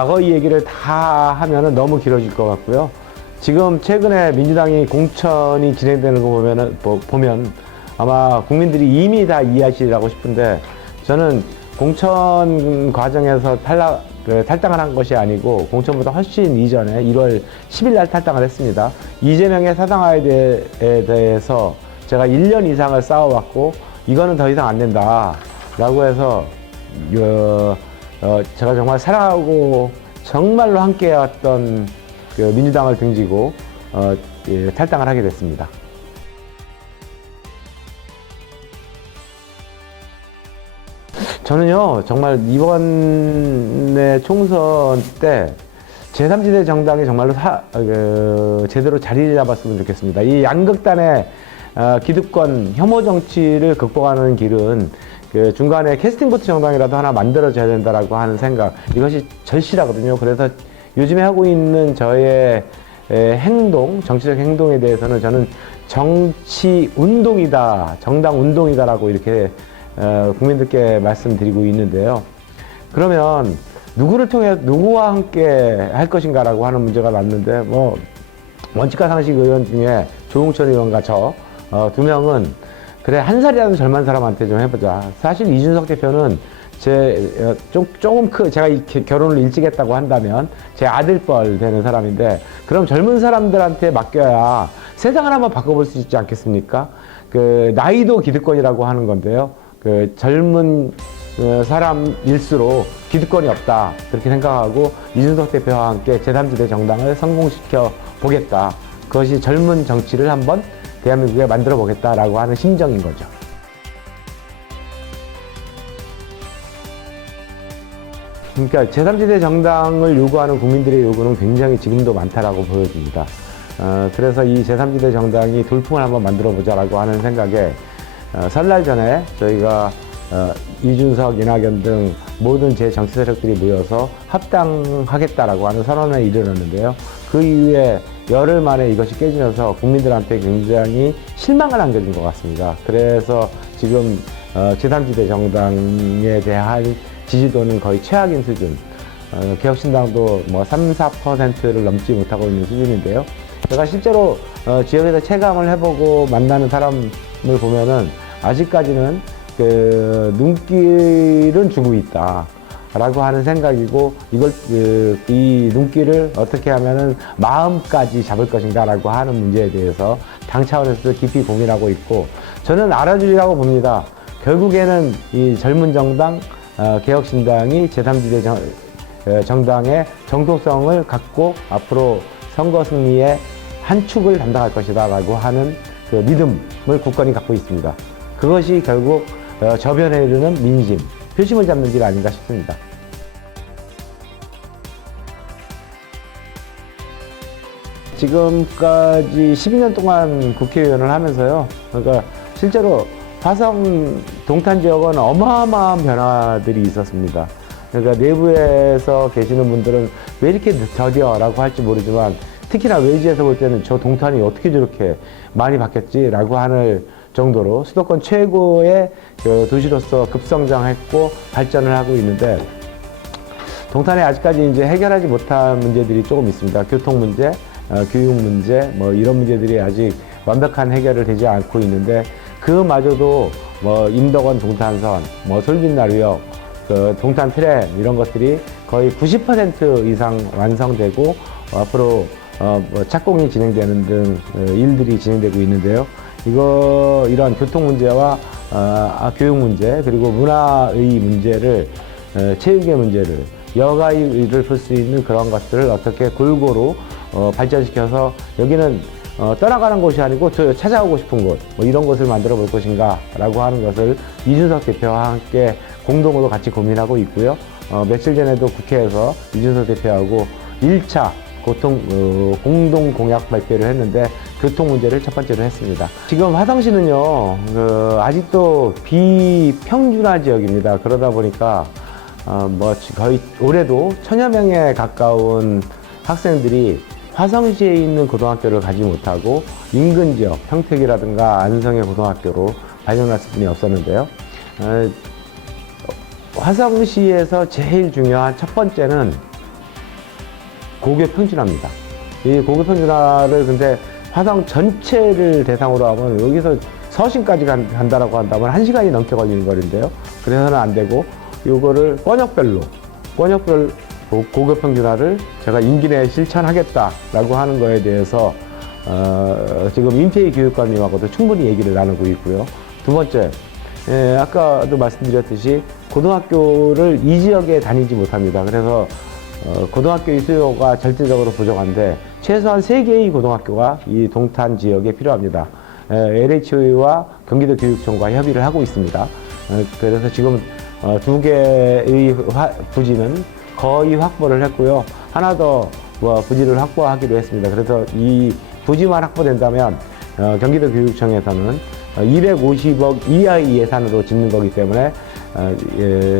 과거 이 얘기를 다 하면은 너무 길어질 것 같고요. 지금 최근에 민주당이 공천이 진행되는 거 보면 아마 국민들이 이미 다 이해하시리라고 싶은데, 저는 공천 과정에서 탈당을 한 것이 아니고 공천보다 훨씬 이전에 1월 10일 날 탈당을 했습니다. 이재명의 사당화에 대해서 제가 1년 이상을 싸워왔고, 이거는 더 이상 안 된다 라고 해서 제가 정말 사랑하고 정말로 함께 해왔던 그 민주당을 등지고 탈당을 하게 됐습니다. 저는요, 정말 이번에 총선 때 제3지대 정당이 정말로 제대로 자리를 잡았으면 좋겠습니다. 이 양극단의 기득권 혐오 정치를 극복하는 길은 그 중간에 캐스팅보트 정당이라도 하나 만들어져야 된다라고 하는 생각, 이것이 절실하거든요. 그래서 요즘에 하고 있는 저의 정치적 행동에 대해서는 저는 정치 운동이다, 정당 운동이다라고 이렇게 국민들께 말씀드리고 있는데요. 그러면 누구와 함께 할 것인가라고 하는 문제가 났는데, 원칙과 상식 의원 중에 조홍천 의원과 저 두 명은 그래, 한 살이라도 젊은 사람한테 좀 해보자. 사실 이준석 대표는 제가 결혼을 일찍 했다고 한다면 제 아들뻘 되는 사람인데, 그럼 젊은 사람들한테 맡겨야 세상을 한번 바꿔볼 수 있지 않겠습니까? 그 나이도 기득권이라고 하는 건데요. 그 젊은 사람일수록 기득권이 없다, 그렇게 생각하고 이준석 대표와 함께 제3지대 정당을 성공시켜 보겠다. 그것이 젊은 정치를 한번 대한민국에 만들어 보겠다라고 하는 심정인 거죠. 그러니까 제3지대 정당을 요구하는 국민들의 요구는 굉장히 지금도 많다라고 보여집니다. 그래서 이 제3지대 정당이 돌풍을 한번 만들어 보자라고 하는 생각에 설날 전에 저희가 이준석, 이낙연 등 모든 제 정치 세력들이 모여서 합당하겠다라고 하는 선언에 이르렀는데요. 그 이후에 열흘 만에 이것이 깨지면서 국민들한테 굉장히 실망을 안겨준 것 같습니다. 그래서 지금 제3지대 정당에 대한 지지도는 거의 최악인 수준, 개혁신당도 3, 4%를 넘지 못하고 있는 수준인데요. 제가 실제로 지역에서 체감을 해보고 만나는 사람을 보면은 아직까지는 그 눈길은 주고 있다 라고 하는 생각이고, 이 눈길을 어떻게 하면은 마음까지 잡을 것인가 라고 하는 문제에 대해서 당 차원에서 깊이 고민하고 있고, 저는 알아주리라고 봅니다. 결국에는 이 젊은 정당, 개혁신당이 제3지대 정당의 정통성을 갖고 앞으로 선거 승리의 한 축을 담당할 것이다 라고 하는 그 믿음을 굳건히 갖고 있습니다. 그것이 결국 저변에 이르는 민심, 표심을 잡는 길 아닌가 싶습니다. 지금까지 12년 동안 국회의원을 하면서요, 그러니까 실제로 화성 동탄 지역은 어마어마한 변화들이 있었습니다. 그러니까 내부에서 계시는 분들은 왜 이렇게 더뎌 라고 할지 모르지만, 특히나 외지에서 볼 때는 저 동탄이 어떻게 저렇게 많이 바뀌었지 라고 하는 정도로 수도권 최고의 도시로서 급성장했고 발전을 하고 있는데, 동탄에 아직까지 이제 해결하지 못한 문제들이 조금 있습니다. 교통 문제, 교육 문제, 이런 문제들이 아직 완벽한 해결을 되지 않고 있는데, 그마저도 임덕원 동탄선, 솔빛나루역, 동탄 트램 이런 것들이 거의 90% 이상 완성되고 앞으로 착공이 진행되는 등 일들이 진행되고 있는데요. 이런 교통 문제와 교육 문제, 그리고 문화의 문제를, 체육의 문제를, 여가를 풀 수 있는 그런 것들을 어떻게 골고루 발전시켜서 여기는 떠나가는 곳이 아니고 찾아오고 싶은 곳, 이런 곳을 만들어 볼 것인가 라고 하는 것을 이준석 대표와 함께 공동으로 같이 고민하고 있고요. 며칠 전에도 국회에서 이준석 대표하고 1차 공동 공약 발표를 했는데, 교통 문제를 첫 번째로 했습니다. 지금 화성시는요, 아직도 비평준화 지역입니다. 그러다 보니까 거의 올해도 1000여 명에 가까운 학생들이 화성시에 있는 고등학교를 가지 못하고 인근 지역, 평택이라든가 안성의 고등학교로 발령났을 뿐이 없었는데요. 화성시에서 제일 중요한 첫 번째는 고교 평준화입니다. 이 고교 평준화를 근데 화성 전체를 대상으로 하면 여기서 서신까지 간다라고 한다면 1시간이 넘게 걸리는 거리인데요. 그래서는 안 되고 요거를 권역별 고교 평준화를 제가 임기 내에 실천하겠다라고 하는 거에 대해서 지금 임태희 교육감님하고도 충분히 얘기를 나누고 있고요. 두 번째, 아까도 말씀드렸듯이 고등학교를 이 지역에 다니지 못합니다. 그래서 고등학교의 수요가 절대적으로 부족한데 최소한 3개의 고등학교가 이 동탄 지역에 필요합니다. LHO와 경기도 교육청과 협의를 하고 있습니다. 그래서 지금 2개의 부지는 거의 확보를 했고요. 하나 더 부지를 확보하기로 했습니다. 그래서 이 부지만 확보된다면 경기도 교육청에서는 250억 이하의 예산으로 짓는 거기 때문에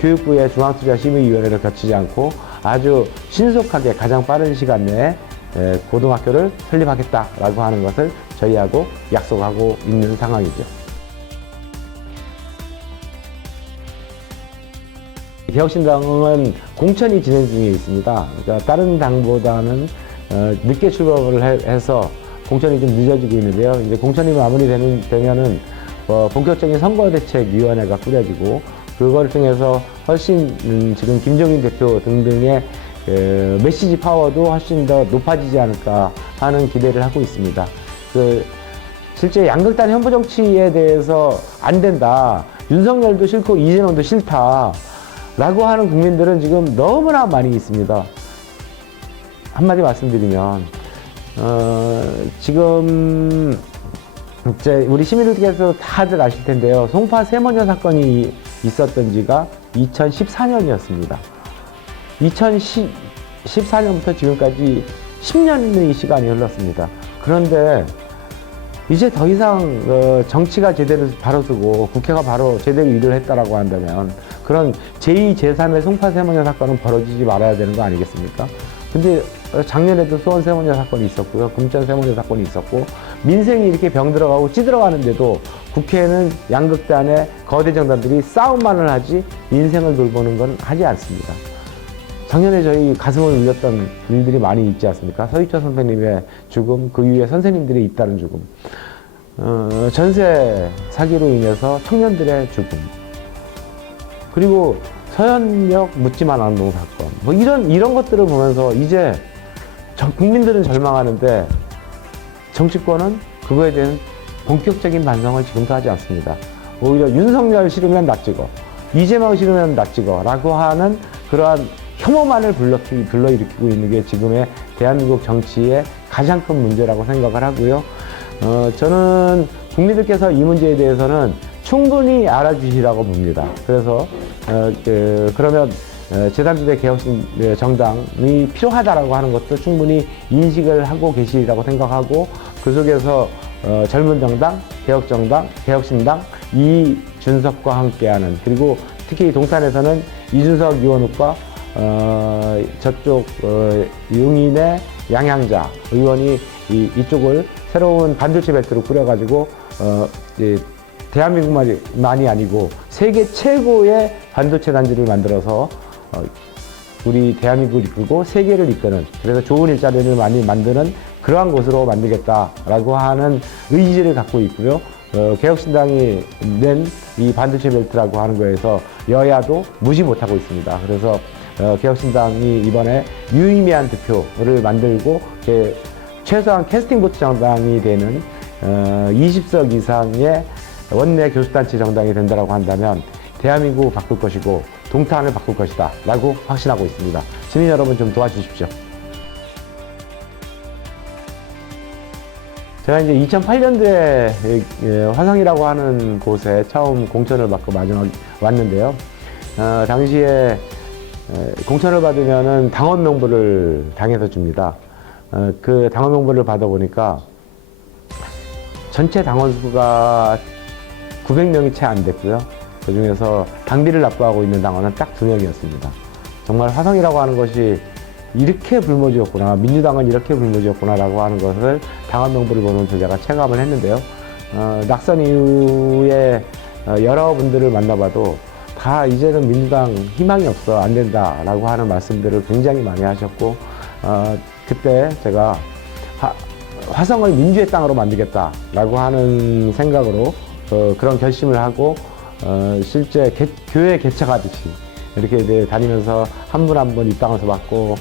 교육부의 중앙투자심의위원회를 거치지 않고 아주 신속하게 가장 빠른 시간 내에 고등학교를 설립하겠다라고 하는 것을 저희하고 약속하고 있는 상황이죠. 개혁신당은 공천이 진행 중에 있습니다. 그러니까 다른 당보다는 늦게 출범을 해서 공천이 좀 늦어지고 있는데요. 이제 공천이 마무리되면은 본격적인 선거대책위원회가 꾸려지고 그걸 통해서 훨씬 지금 김종인 대표 등등의 메시지 파워도 훨씬 더 높아지지 않을까 하는 기대를 하고 있습니다. 실제 양극단 현부 정치에 대해서 안 된다. 윤석열도 싫고 이재명도 싫다. 라고 하는 국민들은 지금 너무나 많이 있습니다. 한마디 말씀드리면, 지금, 이제 우리 시민들께서 다들 아실 텐데요. 송파 세모녀 사건이 있었던 지가 2014년이었습니다. 2014년부터 지금까지 10년의 시간이 흘렀습니다. 그런데 이제 더 이상 정치가 제대로 바로 서고 국회가 바로 제대로 일을 했다라고 한다면 그런 제2, 제3의 송파 세모녀 사건은 벌어지지 말아야 되는 거 아니겠습니까? 근데 작년에도 수원 세모녀 사건이 있었고요. 금천 세모녀 사건이 있었고 민생이 이렇게 병들어가고 찌들어가는데도 국회에는 양극단의 거대 정당들이 싸움만을 하지 민생을 돌보는 건 하지 않습니다. 작년에 저희 가슴을 울렸던 일들이 많이 있지 않습니까? 서희철 선생님의 죽음, 그 이후에 선생님들이 잇따른 죽음, 전세 사기로 인해서 청년들의 죽음, 그리고 서현역 묻지마 난동 사건, 뭐 이런 것들을 보면서 이제 국민들은 절망하는데 정치권은 그거에 대한 본격적인 반성을 지금도 하지 않습니다. 오히려 윤석열 싫으면 나 찍어, 이재명 싫으면 나 찍어 라고 하는 그러한 혐오만을 불러일으키고 있는 게 지금의 대한민국 정치의 가장 큰 문제라고 생각을 하고요. 저는 국민들께서 이 문제에 대해서는 충분히 알아주시라고 봅니다. 그래서 그러면 제3지대 개혁신 정당이 필요하다라고 하는 것도 충분히 인식을 하고 계시리라고 생각하고 그 속에서 젊은 정당, 개혁정당, 개혁신당 이준석과 함께하는 그리고 특히 동탄에서는 이준석 의원과 저쪽 용인의 양향자 의원이 이쪽을 새로운 반도체 벨트로 꾸려가지고 대한민국만이 아니고 세계 최고의 반도체 단지를 만들어서 우리 대한민국을 이끌고 세계를 이끄는 그래서 좋은 일자리를 많이 만드는 그러한 곳으로 만들겠다라고 하는 의지를 갖고 있고요. 개혁신당이 낸 이 반도체 벨트라고 하는 거에서 여야도 무시 못하고 있습니다. 그래서 개혁신당이 이번에 유의미한 득표를 만들고 최소한 캐스팅보트 정당이 되는 20석 이상의 원내 교수단체 정당이 된다고 한다면 대한민국을 바꿀 것이고 동탄을 바꿀 것이다 라고 확신하고 있습니다. 시민 여러분 좀 도와주십시오. 제가 이제 2008년도에 화성이라고 하는 곳에 처음 공천을 받고 마지막 왔는데요. 당시에 공천을 받으면은 당원 명부를 당에서 줍니다. 그 당원 명부를 받아보니까 전체 당원 수가 900명이 채 안 됐고요. 그 중에서 당비를 납부하고 있는 당원은 딱 2명이었습니다. 정말 화성이라고 하는 것이 이렇게 불모지였구나, 민주당은 이렇게 불모지였구나라고 하는 것을 당원 명부를 보면서 제가 체감을 했는데요. 낙선 이후에 여러분들을 만나봐도 다 이제는 민주당 희망이 없어, 안 된다라고 하는 말씀들을 굉장히 많이 하셨고, 그때 제가 화성을 민주의 땅으로 만들겠다라고 하는 생각으로 그런 결심을 하고 실제 교회 개척하듯이 이렇게 이제 다니면서 한 분 한 분 입당해서 받고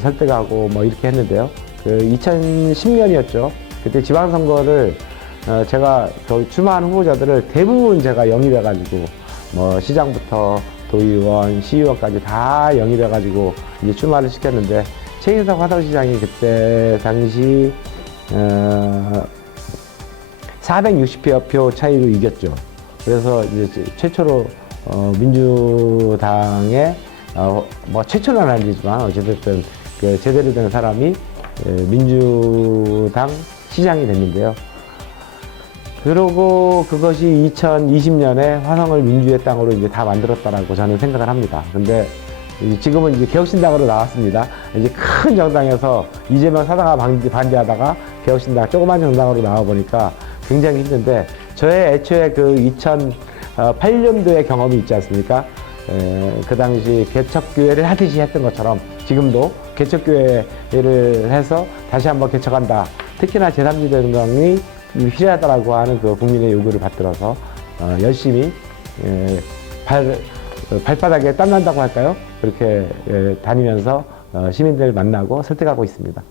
설득하고 뭐 이렇게 했는데요. 2010년이었죠. 그때 지방선거를 제가 출마한 후보자들을 대부분 제가 영입해가지고 뭐 시장부터 도의원, 시의원까지 다 영입해가지고 이제 출마를 시켰는데 최인석 화성시장이 그때 당시 460여 표 차이로 이겼죠. 그래서 이제 최초로 민주당의 뭐 최초는 아니지만 어쨌든 제대로 된 사람이 민주당 시장이 됐는데요. 그러고 그것이 2020년에 화성을 민주의 땅으로 이제 다 만들었다라고 저는 생각을 합니다. 근데 지금은 이제 개혁신당으로 나왔습니다. 이제 큰 정당에서 이재명 사당아 반대하다가 개혁신당 조그만 정당으로 나와 보니까 굉장히 힘든데 저의 애초에 2008년도의 경험이 있지 않습니까? 그 당시 개척교회를 하듯이 했던 것처럼 지금도 개척교회를 해서 다시 한번 개척한다. 특히나 제3지 정당이 필요하다라고 하는 국민의 요구를 받들어서 열심히 발바닥에 땀난다고 할까요? 그렇게 다니면서 시민들 만나고 설득하고 있습니다.